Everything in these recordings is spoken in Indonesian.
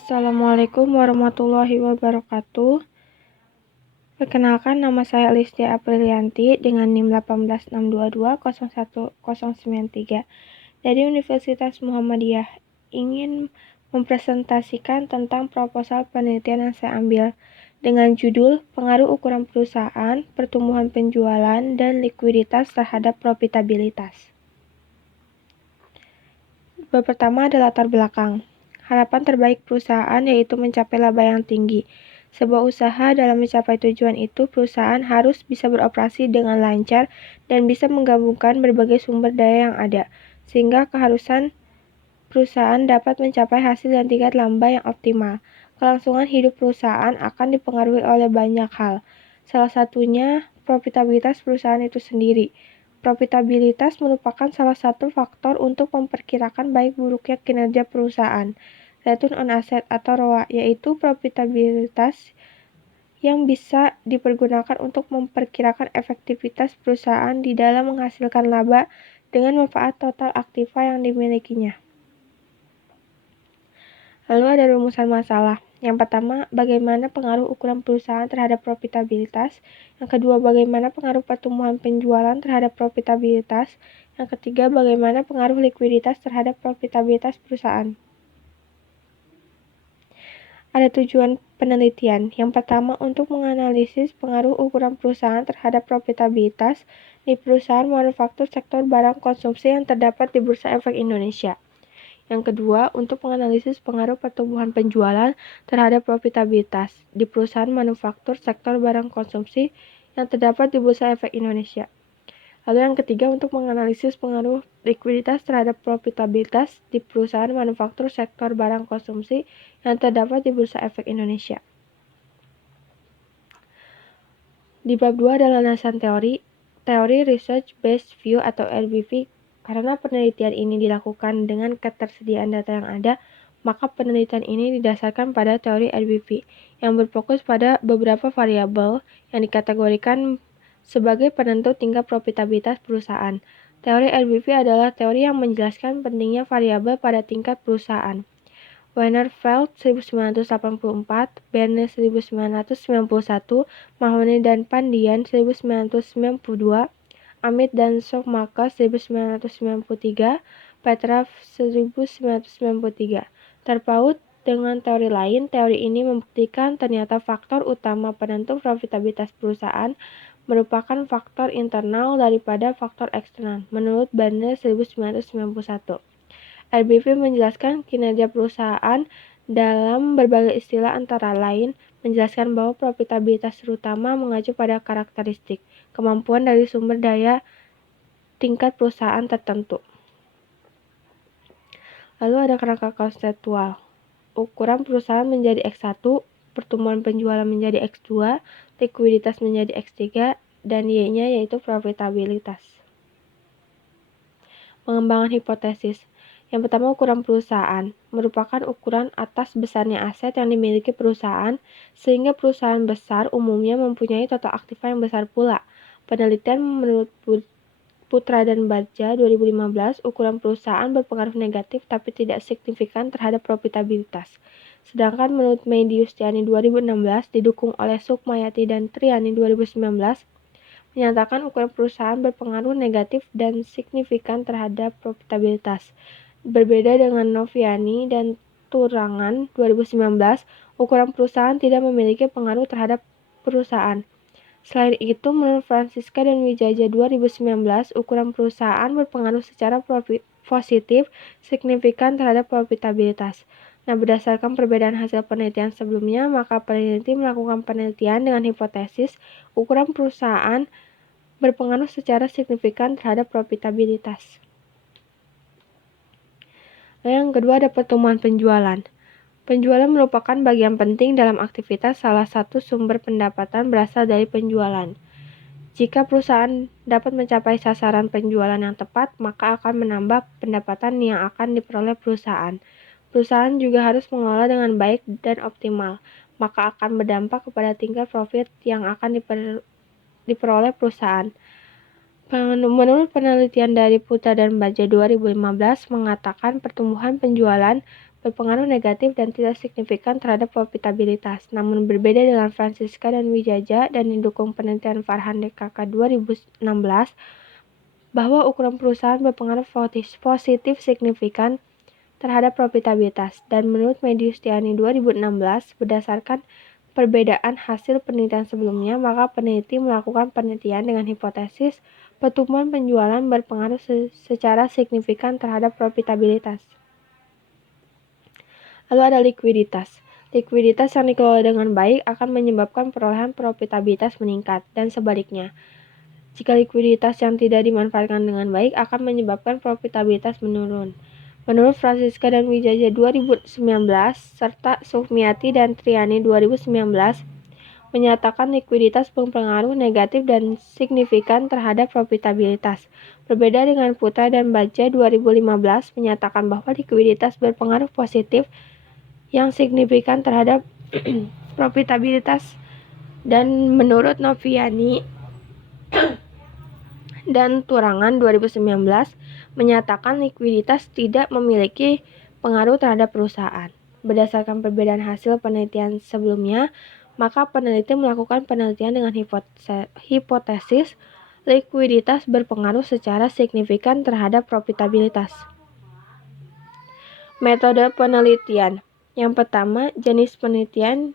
Assalamualaikum warahmatullahi wabarakatuh. Perkenalkan, nama saya Listia Aprilianti dengan NIM 186220193 dari Universitas Muhammadiyah. Ingin mempresentasikan tentang proposal penelitian yang saya ambil dengan judul Pengaruh Ukuran Perusahaan, Pertumbuhan Penjualan, dan Likuiditas terhadap Profitabilitas. Bab pertama adalah latar belakang. Harapan terbaik perusahaan yaitu mencapai laba yang tinggi. Sebuah usaha dalam mencapai tujuan itu, perusahaan harus bisa beroperasi dengan lancar dan bisa menggabungkan berbagai sumber daya yang ada, sehingga keharusan perusahaan dapat mencapai hasil dan tingkat laba yang optimal. Kelangsungan hidup perusahaan akan dipengaruhi oleh banyak hal. Salah satunya profitabilitas perusahaan itu sendiri. Profitabilitas merupakan salah satu faktor untuk memperkirakan baik buruknya kinerja perusahaan. Return on Asset atau ROA, yaitu profitabilitas yang bisa dipergunakan untuk memperkirakan efektivitas perusahaan di dalam menghasilkan laba dengan manfaat total aktiva yang dimilikinya. Lalu ada rumusan masalah. Yang pertama, bagaimana pengaruh ukuran perusahaan terhadap profitabilitas. Yang kedua, bagaimana pengaruh pertumbuhan penjualan terhadap profitabilitas. Yang ketiga, bagaimana pengaruh likuiditas terhadap profitabilitas perusahaan. Ada tujuan penelitian. Yang pertama, untuk menganalisis pengaruh ukuran perusahaan terhadap profitabilitas di perusahaan manufaktur sektor barang konsumsi yang terdapat di Bursa Efek Indonesia. Yang kedua, untuk menganalisis pengaruh pertumbuhan penjualan terhadap profitabilitas di perusahaan manufaktur sektor barang konsumsi yang terdapat di Bursa Efek Indonesia. Lalu yang ketiga, untuk menganalisis pengaruh likuiditas terhadap profitabilitas di perusahaan manufaktur sektor barang konsumsi yang terdapat di Bursa Efek Indonesia. Di bab 2 ada landasan teori Research Based View atau RBV. Karena penelitian ini dilakukan dengan ketersediaan data yang ada, maka penelitian ini didasarkan pada teori RBV yang berfokus pada beberapa variabel yang dikategorikan sebagai penentu tingkat profitabilitas perusahaan. Teori RBV adalah teori yang menjelaskan pentingnya variabel pada tingkat perusahaan. Weinerfeld 1984, Berne 1991, Mahoney dan Pandian 1992, Amit dan Schoemaker 1993, Petrov 1993. Terpaut dengan teori lain, teori ini membuktikan ternyata faktor utama penentu profitabilitas perusahaan merupakan faktor internal daripada faktor eksternal, menurut Berne 1991. RBV menjelaskan kinerja perusahaan dalam berbagai istilah, antara lain menjelaskan bahwa profitabilitas terutama mengacu pada karakteristik kemampuan dari sumber daya tingkat perusahaan tertentu. Lalu ada kerangka konseptual. Ukuran perusahaan menjadi X1, pertumbuhan penjualan menjadi X2, likuiditas menjadi X3, dan Y-nya yaitu profitabilitas. Pengembangan hipotesis. Yang pertama, ukuran perusahaan merupakan ukuran atas besarnya aset yang dimiliki perusahaan, sehingga perusahaan besar umumnya mempunyai total aktiva yang besar pula. Penelitian menurut Putra dan Badja 2015, ukuran perusahaan berpengaruh negatif tapi tidak signifikan terhadap profitabilitas. Sedangkan menurut Medi Yustiani 2016, didukung oleh Sukmayati dan Triani 2019, menyatakan ukuran perusahaan berpengaruh negatif dan signifikan terhadap profitabilitas. Berbeda dengan Noviani dan Turangan 2019, ukuran perusahaan tidak memiliki pengaruh terhadap perusahaan. Selain itu, menurut Francisca dan Wijaja 2019, ukuran perusahaan berpengaruh secara positif signifikan terhadap profitabilitas. Nah, berdasarkan perbedaan hasil penelitian sebelumnya, maka peneliti melakukan penelitian dengan hipotesis ukuran perusahaan berpengaruh secara signifikan terhadap profitabilitas. Nah, yang kedua ada pertumbuhan penjualan. Penjualan merupakan bagian penting dalam aktivitas. Salah satu sumber pendapatan berasal dari penjualan. Jika perusahaan dapat mencapai sasaran penjualan yang tepat, maka akan menambah pendapatan yang akan diperoleh perusahaan. Perusahaan juga harus mengelola dengan baik dan optimal, maka akan berdampak kepada tingkat profit yang akan diperoleh perusahaan. Menurut penelitian dari Putra dan Badja 2015 mengatakan pertumbuhan penjualan berpengaruh negatif dan tidak signifikan terhadap profitabilitas. Namun berbeda dengan Francisca dan Wijaja dan didukung penelitian Farhan DKK 2016 bahwa ukuran perusahaan berpengaruh positif signifikan terhadap profitabilitas. Dan menurut Mediustiani 2016, berdasarkan perbedaan hasil penelitian sebelumnya, maka peneliti melakukan penelitian dengan hipotesis pertumbuhan penjualan berpengaruh secara signifikan terhadap profitabilitas. Lalu ada likuiditas. Likuiditas yang dikelola dengan baik akan menyebabkan perolehan profitabilitas meningkat, dan sebaliknya. Jika likuiditas yang tidak dimanfaatkan dengan baik akan menyebabkan profitabilitas menurun. Menurut Francisca dan Wijaja 2019 serta Sukmiati dan Triani 2019 menyatakan likuiditas berpengaruh negatif dan signifikan terhadap profitabilitas. Berbeda dengan Putra dan Baja 2015 menyatakan bahwa likuiditas berpengaruh positif yang signifikan terhadap profitabilitas, dan menurut Noviani dan Turangan 2019 menyatakan likuiditas tidak memiliki pengaruh terhadap perusahaan. Berdasarkan perbedaan hasil penelitian sebelumnya, maka peneliti melakukan penelitian dengan hipotesis likuiditas berpengaruh secara signifikan terhadap profitabilitas. Metode penelitian. Yang pertama, jenis penelitian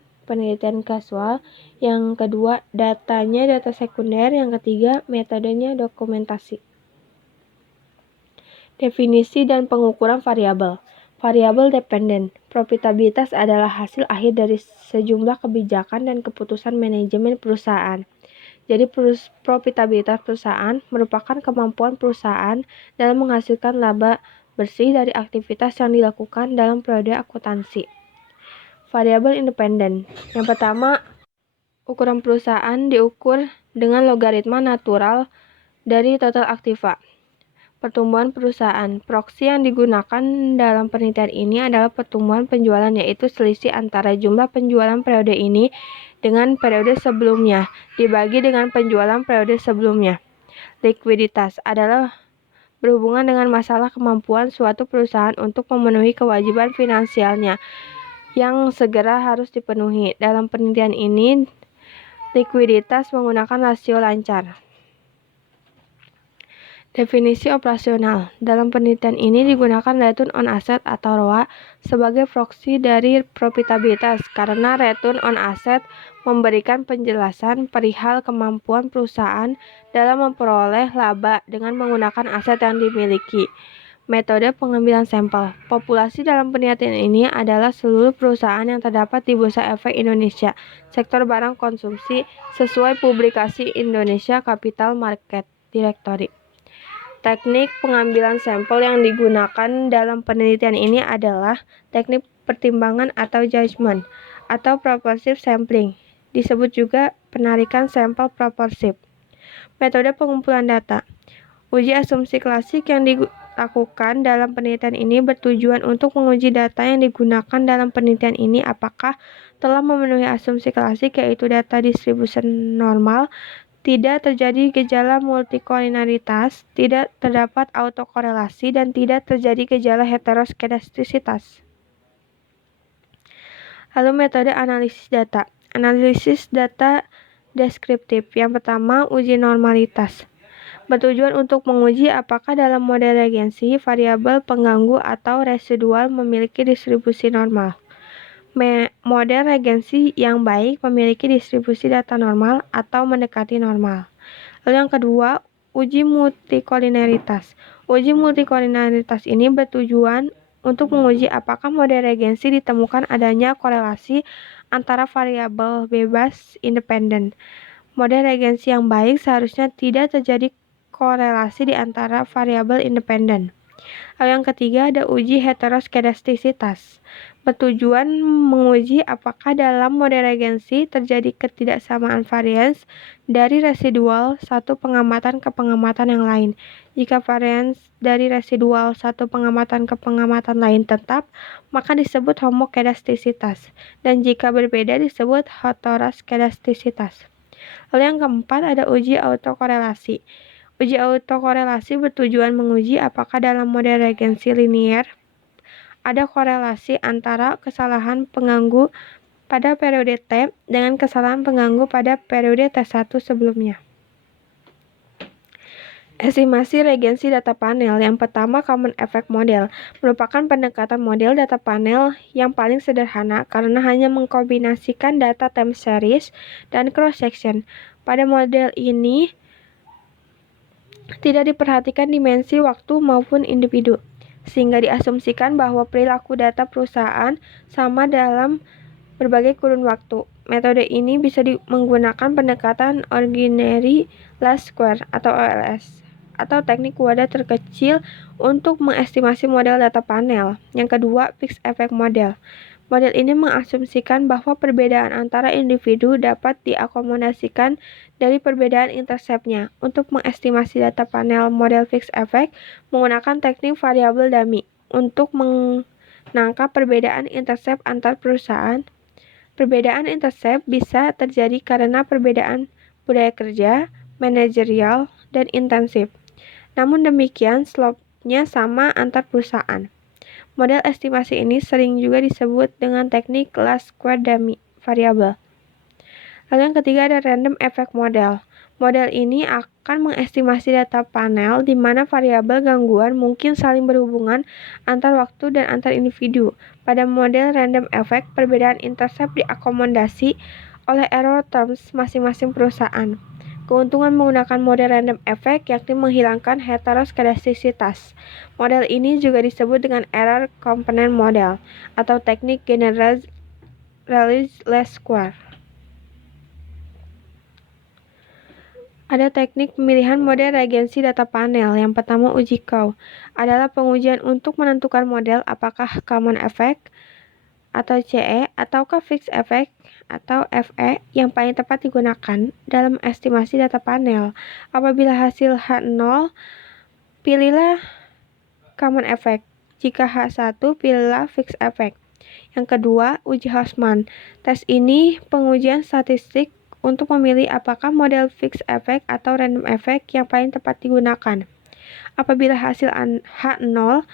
kasual. Yang kedua, data sekunder. Yang ketiga, metodenya dokumentasi. Definisi dan pengukuran variabel. Variabel dependen. Profitabilitas adalah hasil akhir dari sejumlah kebijakan dan keputusan manajemen perusahaan. Jadi profitabilitas perusahaan merupakan kemampuan perusahaan dalam menghasilkan laba bersih dari aktivitas yang dilakukan dalam periode akuntansi. Variabel independen. Yang pertama, ukuran perusahaan diukur dengan logaritma natural dari total aktiva. Pertumbuhan perusahaan. Proksi yang digunakan dalam penelitian ini adalah pertumbuhan penjualan, yaitu selisih antara jumlah penjualan periode ini dengan periode sebelumnya dibagi dengan penjualan periode sebelumnya. Likuiditas adalah berhubungan dengan masalah kemampuan suatu perusahaan untuk memenuhi kewajiban finansialnya yang segera harus dipenuhi. Dalam penelitian ini, likuiditas menggunakan rasio lancar. Definisi operasional. Dalam penelitian ini digunakan return on asset atau ROA sebagai proksi dari profitabilitas karena return on asset memberikan penjelasan perihal kemampuan perusahaan dalam memperoleh laba dengan menggunakan aset yang dimiliki. Metode pengambilan sampel. Populasi dalam penelitian ini adalah seluruh perusahaan yang terdapat di Bursa Efek Indonesia, sektor barang konsumsi, sesuai publikasi Indonesia Capital Market Directory. Teknik pengambilan sampel yang digunakan dalam penelitian ini adalah teknik pertimbangan atau judgment, atau proportive sampling. Disebut juga penarikan sampel proportif. Metode pengumpulan data. Uji asumsi klasik yang dilakukan dalam penelitian ini bertujuan untuk menguji data yang digunakan dalam penelitian ini apakah telah memenuhi asumsi klasik, yaitu data distribusi normal, tidak terjadi gejala multikolinaritas, tidak terdapat autokorelasi, dan tidak terjadi gejala heteroskedastisitas. Lalu metode analisis data. Analisis data deskriptif. Yang pertama, uji normalitas. Bertujuan untuk menguji apakah dalam model regensi, variabel pengganggu atau residual memiliki distribusi normal. Model regensi yang baik memiliki distribusi data normal atau mendekati normal. Lalu yang kedua, uji multikolinaritas. Uji multikolinaritas ini bertujuan untuk menguji apakah model regensi ditemukan adanya korelasi antara variabel bebas independen. Model regensi yang baik seharusnya tidak terjadi korelasi di antara variabel independen. Lalu yang ketiga ada uji heteroskedastisitas. Bertujuan menguji apakah dalam model regensi terjadi ketidaksamaan varians dari residual satu pengamatan ke pengamatan yang lain. Jika varians dari residual satu pengamatan ke pengamatan lain tetap, maka disebut homokedastisitas. Dan jika berbeda disebut heteroskedastisitas. Lalu yang keempat ada uji autokorelasi. Uji autokorelasi bertujuan menguji apakah dalam model regensi linier ada korelasi antara kesalahan pengganggu pada periode T dengan kesalahan pengganggu pada periode T1 sebelumnya. Estimasi regensi data panel. Yang pertama, Common Effect Model merupakan pendekatan model data panel yang paling sederhana karena hanya mengkombinasikan data time series dan cross-section. Pada model ini tidak diperhatikan dimensi waktu maupun individu, sehingga diasumsikan bahwa perilaku data perusahaan sama dalam berbagai kurun waktu. Metode ini bisa menggunakan pendekatan Ordinary Least Square atau OLS atau teknik wadah terkecil untuk mengestimasi model data panel. Yang kedua, Fixed Effect Model. Model ini mengasumsikan bahwa perbedaan antara individu dapat diakomodasikan dari perbedaan intercept-nya. Untuk mengestimasi data panel model Fixed Effect menggunakan teknik variabel dummy untuk menangkap perbedaan intercept antar perusahaan. Perbedaan intercept bisa terjadi karena perbedaan budaya kerja, manajerial, dan intensif. Namun demikian, slope-nya sama antar perusahaan. Model estimasi ini sering juga disebut dengan teknik Least Square Dummy variable. Lalu yang ketiga ada Random Effect Model. Model ini akan mengestimasi data panel di mana variabel gangguan mungkin saling berhubungan antar waktu dan antar individu. Pada model random effect, perbedaan intercept diakomodasi oleh error terms masing-masing perusahaan. Keuntungan menggunakan model random effect yakni menghilangkan heteroskedastisitas. Model ini juga disebut dengan error component model atau teknik generalized least square. Ada teknik pemilihan model regensi data panel. Yang pertama, uji Cow adalah pengujian untuk menentukan model apakah common effect atau CE ataukah fixed effect atau FE yang paling tepat digunakan dalam estimasi data panel. Apabila hasil H0, pilihlah common effect. Jika H1, pilihlah fixed effect. Yang kedua, uji Hausman. Tes ini pengujian statistik untuk memilih apakah model fixed effect atau random effect yang paling tepat digunakan. Apabila hasil H0,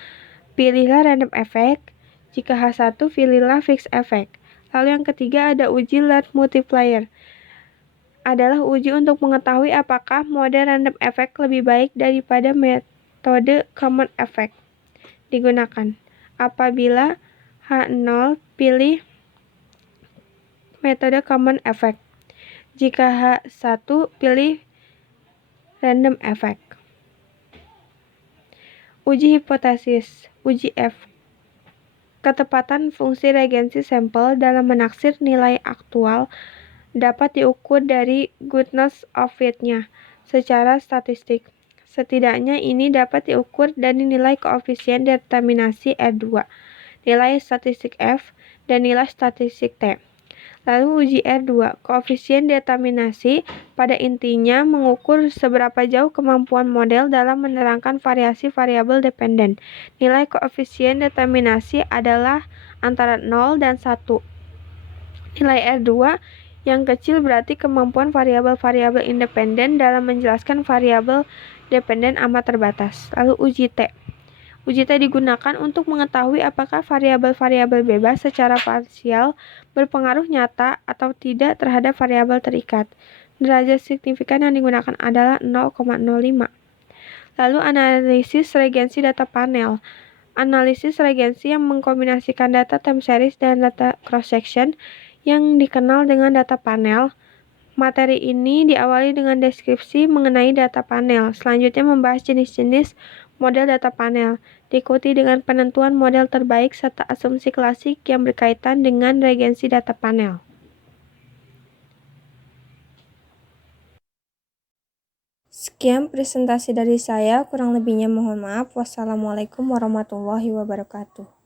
pilihlah random effect. Jika H1, pilihlah fixed effect. Lalu yang ketiga ada uji large multiplier. Adalah uji untuk mengetahui apakah model random effect lebih baik daripada metode common effect digunakan. Apabila H0, pilih metode common effect. Jika H1, pilih random effect. Uji hipotesis, uji F. Ketepatan fungsi regensi sampel dalam menaksir nilai aktual dapat diukur dari goodness of fit-nya secara statistik. Setidaknya ini dapat diukur dari nilai koefisien determinasi R2, nilai statistik F, dan nilai statistik T. Lalu uji R2, koefisien determinasi pada intinya mengukur seberapa jauh kemampuan model dalam menerangkan variasi variabel dependen. Nilai koefisien determinasi adalah antara 0 dan 1. Nilai R2 yang kecil berarti kemampuan variabel-variabel independen dalam menjelaskan variabel dependen amat terbatas. Lalu uji T. Uji T digunakan untuk mengetahui apakah variabel-variabel bebas secara parsial berpengaruh nyata atau tidak terhadap variabel terikat. Derajat signifikan yang digunakan adalah 0,05. Lalu analisis regensi data panel. Analisis regensi yang mengkombinasikan data time series dan data cross-section yang dikenal dengan data panel. Materi ini diawali dengan deskripsi mengenai data panel. Selanjutnya membahas jenis-jenis model data panel, diikuti dengan penentuan model terbaik serta asumsi klasik yang berkaitan dengan regensi data panel. Sekian presentasi dari saya, kurang lebihnya mohon maaf. Wassalamualaikum warahmatullahi wabarakatuh.